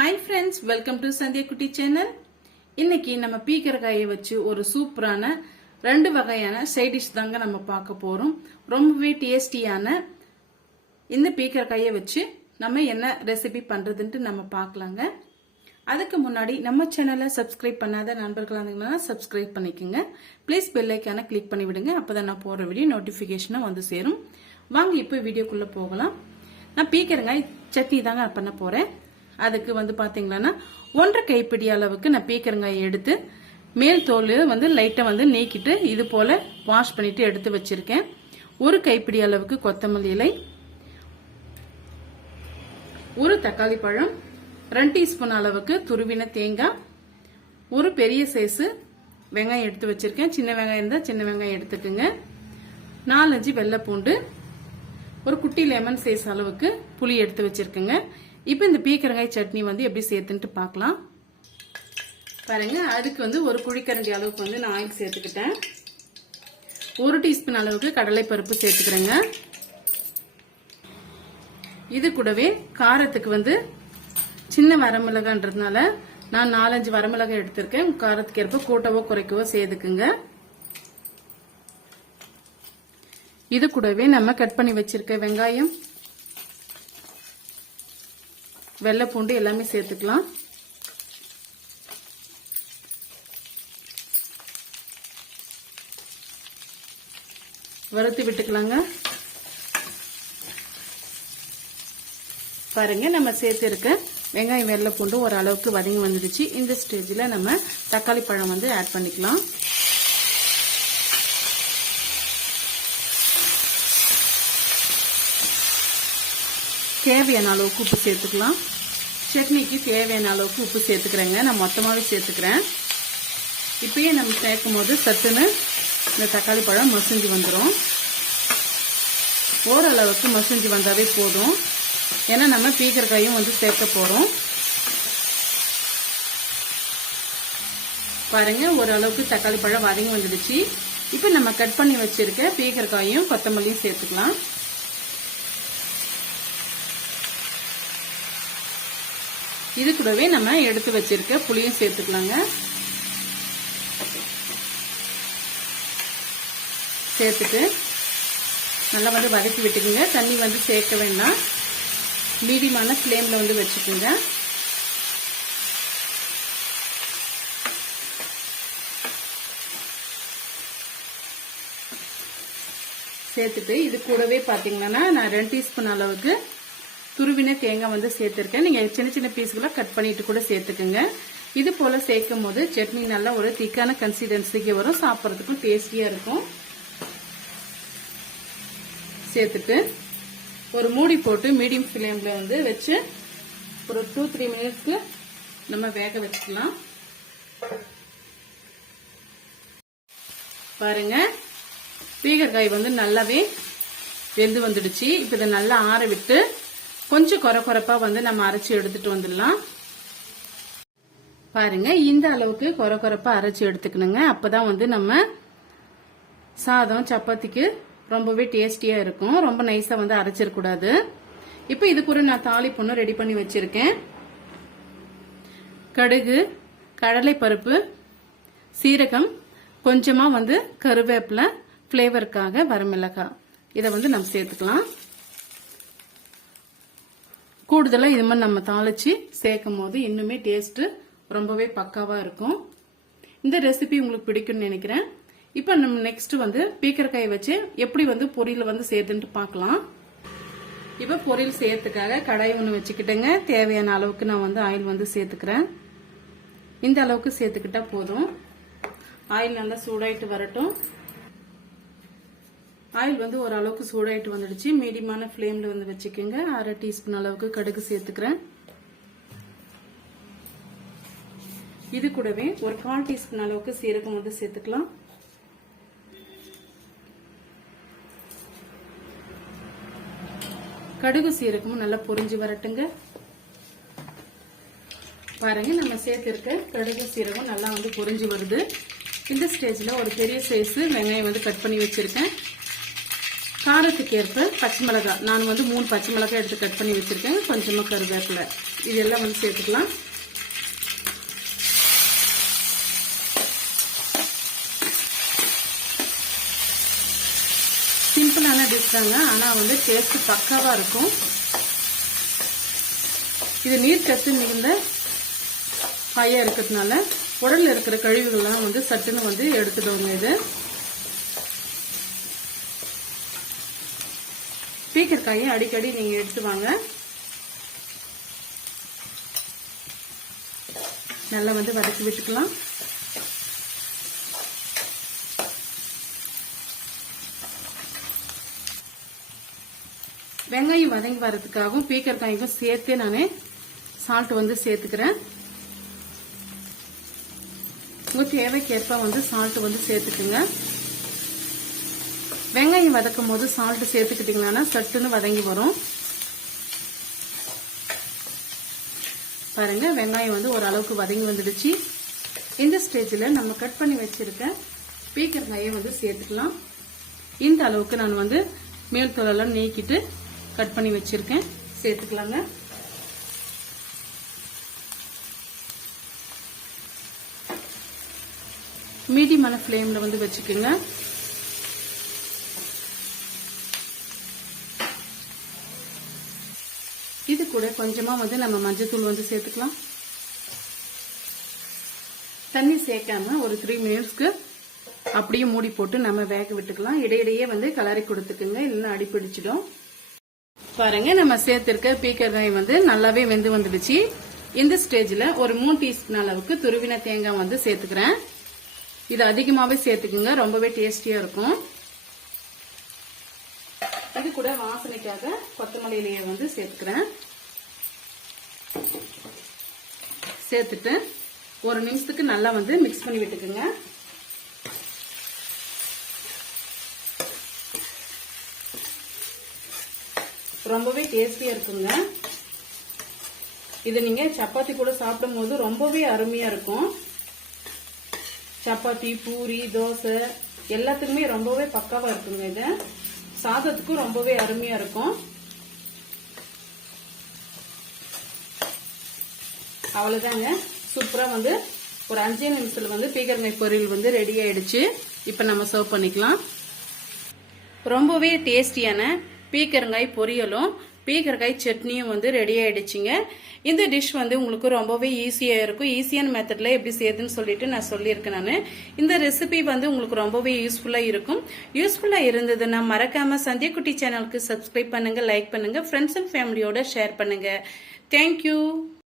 Hi friends, welcome to Sandhya Kutti channel. இன்னைக்கு நம்ம பீக்கரக்காயை வச்சு ஒரு சூப்பரான ரெண்டு வகையான சைட் டிஷ் தாங்க நம்ம பார்க்க போறோம். ரொம்பவே டேஸ்டியான இந்த பீக்கரக்காயை வச்சு நம்ம என்ன ரெசிபி பண்றதுன்னு நம்ம பார்க்கலாங்க. அதுக்கு முன்னாடி நம்ம சேனலை சப்ஸ்கிரைப் பண்ணாத நண்பர்களா இருந்தீங்கன்னா சப்ஸ்கிரைப் பண்ணிக்கோங்க. ப்ளீஸ் பெல் ஐகானை கிளிக் பண்ணி விடுங்க. அப்பதான் நான் போற வீடியோ நோட்டிபிகேஷனா வந்து சேரும். வாங்க இப்போ வீடியோக்குள்ள போகலாம். நான் பீக்கரங்காய் சட்னி தாங்க பண்ண போறேன். அதுக்கு வந்து பாத்தீங்கன்னா 1.5 கைப்பிடி அளவுக்கு நான் பீக்கரங்காயை எடுத்து மேல் தோல் வந்து லைட்டா வந்து நீக்கிட்டு இது போல வாஷ் பண்ணிட்டு எடுத்து வச்சிருக்கேன். 1 கைப்பிடி அளவுக்கு கொத்தமல்லி இலை, 1 தக்காளி பழம், 2 டீஸ்பூன் அளவுக்கு துருவின தேங்காய், ஒரு பெரிய சைஸ் வெங்காயம் எடுத்து வச்சிருக்கேன். சின்ன வெங்காயம் இருந்தா சின்ன வெங்காயம் எடுத்துக்குங்க. 4-5 வெள்ளை பூண்டு, ஒரு குட்டி லெமன் சைஸ் அளவுக்கு புளி எடுத்து வச்சிருக்கேங்க. இப்போ இந்த பீக்கரங்காய் சட்னி வந்து எப்படி சேர்த்துட்டு பார்க்கலாம். பாருங்க, அதுக்கு வந்து ஒரு குழிக்கரண்டி அளவுக்கு வந்து நான் ஆயில் சேர்த்துக்கிட்டேன். 1 டீஸ்பூன் அளவுக்கு கடலை பருப்பு சேர்த்துக்கிறேங்க. இது கூடவே காரத்துக்கு வந்து சின்ன வரமிளகான்றதுனால நான் 4-5 வரமிளகாய் எடுத்திருக்கேன். காரத்துக்கு ஏற்ப கூட்டவோ குறைக்கவோ சேர்த்துக்குங்க. இது கூடவே நம்ம கட் பண்ணி வச்சிருக்க வெங்காயம், வெள்ளை பூண்டு எல்லாமே சேர்த்துக்கலாம். வறுத்து விட்டுக்கலாங்க. பாருங்க, நம்ம சேர்த்திருக்க வெங்காயம் வெள்ளை பூண்டு ஒரு அளவுக்கு வதங்கி வந்துடுச்சு. இந்த ஸ்டேஜ்ல நம்ம தக்காளி பழம் வந்து ஆட் பண்ணிக்கலாம். தேவையான அளவுக்கு உப்பு சேர்த்துக்கலாம். சட்னிக்கு தேவையான அளவுக்கு உப்பு சேர்த்துக்கிறேங்க. நான் மொத்தமாகவே சேர்த்துக்கிறேன். இப்பயே நம்ம சேர்க்கும் போது சட்டுன்னு இந்த தக்காளி பழம் மசிஞ்சு வந்துடும். ஓரளவுக்கு மசிஞ்சு வந்தாவே போதும். ஏன்னா நம்ம பீக்கரக்காயும் வந்து சேர்க்க போறோம். பாருங்க, ஓரளவுக்கு தக்காளி பழம் வதங்கி வந்துடுச்சு. இப்போ நம்ம கட் பண்ணி வச்சிருக்க பீக்கரக்காயும் கொத்தமல்லியும் சேர்த்துக்கலாம். இது கூடவே நம்ம எடுத்து வச்சிருக்க புளியும் சேர்த்துக்கலாங்க. சேர்த்துட்டு நல்லா வந்து வதக்கி விட்டுக்குங்க. தண்ணி வந்து சேர்க்க வேண்டாம். மீடியமான ஃப்ளேம்ல வந்து வச்சுக்கோங்க. சேர்த்துட்டு இது கூடவே பாத்தீங்கன்னா நான் 2 டீஸ்பூன் அளவுக்கு துருவின தேங்காய் வந்து சேர்த்திருக்கேன். நீங்க சின்ன சின்ன பீஸ்களை கட் பண்ணிட்டு கூட சேர்த்துக்குங்க. இது போல சேர்க்கும் போது சட்னி நல்லா ஒரு திக்கான கன்சிஸ்டன்சிக்கு வரும். சாப்பிட்றதுக்கும் டேஸ்டியா இருக்கும். சேர்த்துட்டு ஒரு மூடி போட்டு மீடியம் ஃப்ளேம்ல வந்து வச்சு ஒரு 2-3 மினிட்ஸ்க்கு நம்ம வேக வச்சுக்கலாம். பாருங்க, பீக்கரக்காய் வந்து நல்லாவே வெந்து வந்துடுச்சு. இப்ப இதை நல்லா ஆற விட்டு கொஞ்சம் கொரப்பா வந்து நம்ம அரைச்சி எடுத்துட்டு வந்துடலாம். பாருங்க, இந்த அளவுக்கு கொரப்பா அரைச்சி எடுத்துக்கணுங்க. அப்பதான் வந்து நம்ம சாதம் சப்பாத்திக்கு ரொம்பவே டேஸ்டியா இருக்கும். ரொம்ப நைஸா வந்து அரைச்சிடக்கூடாது. இப்ப இது கூட நான் தாளிப்பு ரெடி பண்ணி வச்சிருக்கேன். கடுகு, கடலை பருப்பு, சீரகம், கொஞ்சமா வந்து கருவேப்பிலை, பிளேவருக்காக வரமிளகாய், இதை வந்து நம்ம சேர்த்துக்கலாம். கூடுதலா இது மாதிரி நம்ம தாளிச்சு சேர்க்கும் போது இன்னுமே டேஸ்ட் ரொம்பவே பக்காவா இருக்கும். இந்த ரெசிபி உங்களுக்கு பிடிக்கும்னு நினைக்கிறேன். இப்ப நம்ம நெக்ஸ்ட் வந்து பீக்கரக்காயை வச்சு எப்படி வந்து பொரியல் வந்து சேர்த்துட்டு பார்க்கலாம். இப்ப பொரியல் செய்யறதுக்காக கடாய் ஒன்று வச்சுக்கிட்டேங்க. தேவையான அளவுக்கு நான் வந்து ஆயில் வந்து சேர்த்துக்கிறேன். இந்த அளவுக்கு சேர்த்துக்கிட்டா போதும். ஆயில் நல்லா சூடாயிட்டு வரட்டும். ஆயில் வந்து ஓரளவுக்கு சூடாயிட்டு வந்துடுச்சு. மீடியமான ஃப்ளேம்ல வந்து வச்சுக்கோங்க. 1/2 டீஸ்பூன் அளவுக்கு கடுகு சேர்த்துக்கிறேன். இது கூடவே ஒரு 1/4 டீஸ்பூன் அளவுக்கு சீரகம் வந்து சேர்த்துக்கலாம். கடுகு சீரகமும் நல்லா பொரிஞ்சு வரட்டுங்க. பாருங்க, நம்ம சேர்த்திருக்க கடுகு சீரகம் நல்லா வந்து பொரிஞ்சு வருது. இந்த ஸ்டேஜ்ல ஒரு பெரிய சைஸ் வெங்காயம் வந்து கட் பண்ணி வச்சிருக்கேன். காரத்துக்கு ஏற்ப பச்சை மிளகாய், நான் வந்து 3 பச்சை மிளகாய் எடுத்து கட் பண்ணி வச்சிருக்கேன். கொஞ்சமா கருவேப்பிலை, இதெல்லாம் வந்து சேர்த்துக்கலாம். சிம்பிளான டிஷ் தாங்க, ஆனா வந்து டேஸ்ட் பக்காவா இருக்கும். இது நீர் சத்து மிகுந்த காயா இருக்கிறதுனால உடல்ல இருக்கிற கழிவுகள்லாம் வந்து சட்டுன்னு வந்து எடுத்துடுவோங்க. இது பீக்கங்காயை அடிக்கடி நீங்க எடுத்து வாங்க. நல்லா வந்து வதக்கி விட்டுக்கலாம். வெங்காயம் வதங்கி வர்றதுக்காகவும் பீக்கங்காய்க்கும் சேர்த்தே நான் சால்ட் வந்து சேர்த்துக்கிறேன். உங்க தேவைக்கேற்ப வந்து சால்ட் வந்து சேர்த்துக்குங்க. வெங்காயம் வதக்கும் போது சால்ட் சேர்த்துக்கிட்டீங்கன்னா சட்டுன்னு வதங்கி வரும். பாருங்க, வெங்காயம் வந்து ஓரளவுக்கு வதங்கி வந்துடுச்சு. இந்த ஸ்டேஜில் நம்ம கட் பண்ணி வச்சிருக்க பீக்கங்காயை வந்து சேர்த்துக்கலாம். இந்த அளவுக்கு நான் வந்து மேல் தோலெல்லாம் நீக்கிட்டு கட் பண்ணி வச்சிருக்கேன், சேர்த்துக்கலாங்க. மீடியமான ஃப்ளேம்ல வந்து வச்சுக்கோங்க. இது கூட கொஞ்சமா வந்து நம்ம மஞ்சத்தூள் வந்து சேர்த்துக்கலாம். தண்ணி சேர்க்காம ஒரு 3 மினிட்ஸ்க்கு அப்படியே மூடி போட்டு நம்ம வேக விட்டுக்கலாம். இடையிடையே வந்து கலரி கொடுத்துக்குங்க, இல்லைன்னா அடிப்பிடிச்சிடும். பாருங்க, நம்ம சேர்த்திருக்க பீக்கங்காய் வந்து நல்லாவே வெந்து வந்துடுச்சு. இந்த ஸ்டேஜ்ல ஒரு 3 டீஸ்பூன் அளவுக்கு துருவின தேங்காய் வந்து சேர்த்துக்கிறேன். இது அதிகமாவே சேர்த்துக்குங்க, ரொம்பவே டேஸ்டியா இருக்கும். இது கூட வாசனைக்காக கொத்தமல்லி இலையை வந்து சேர்த்துக்கிறேன். சேர்த்துட்டு ஒரு நிமிஷத்துக்கு நல்லா வந்து மிக்ஸ் பண்ணி விட்டுக்குங்க. ரொம்பவே டேஸ்டியா இருக்குங்க. இது நீங்க சப்பாத்தி கூட சாப்பிடும் போது ரொம்பவே அருமையா இருக்கும். சப்பாத்தி, பூரி, தோசை எல்லாத்துக்குமே ரொம்பவே பக்காவா இருக்குங்க. இது சாதத்துக்கும் ரொம்பவே அருமையா இருக்கும். அவ்வளவுதாங்க, சூப்பரா வந்து ஒரு 5 நிமிஷத்துல வந்து பீக்கங்காய் பொரியல் வந்து ரெடி ஆயிடுச்சு. இப்ப நம்ம சர்வ் பண்ணிக்கலாம். ரொம்பவே டேஸ்டியான பீக்கங்காய் பொரியலும் பீக்கங்காய் சட்னியும் வந்து ரெடி ஆயிடுச்சுங்க. இந்த டிஷ் வந்து உங்களுக்கு ரொம்பவே ஈஸியா இருக்கும். ஈஸியான மெத்தட்ல எப்படி செய்யுதுன்னு சொல்லிட்டு நான் சொல்லியிருக்கேன். நான் இந்த ரெசிபி வந்து உங்களுக்கு ரொம்பவே யூஸ்ஃபுல்லா இருக்கும். யூஸ்ஃபுல்லா இருந்ததுன்னா மறக்காம சந்தியா குட்டி சேனலுக்கு சப்ஸ்கிரைப் பண்ணுங்க, லைக் பண்ணுங்க, ஃப்ரெண்ட்ஸ் அண்ட் ஃபேமிலியோட ஷேர் பண்ணுங்க. தேங்க்யூ.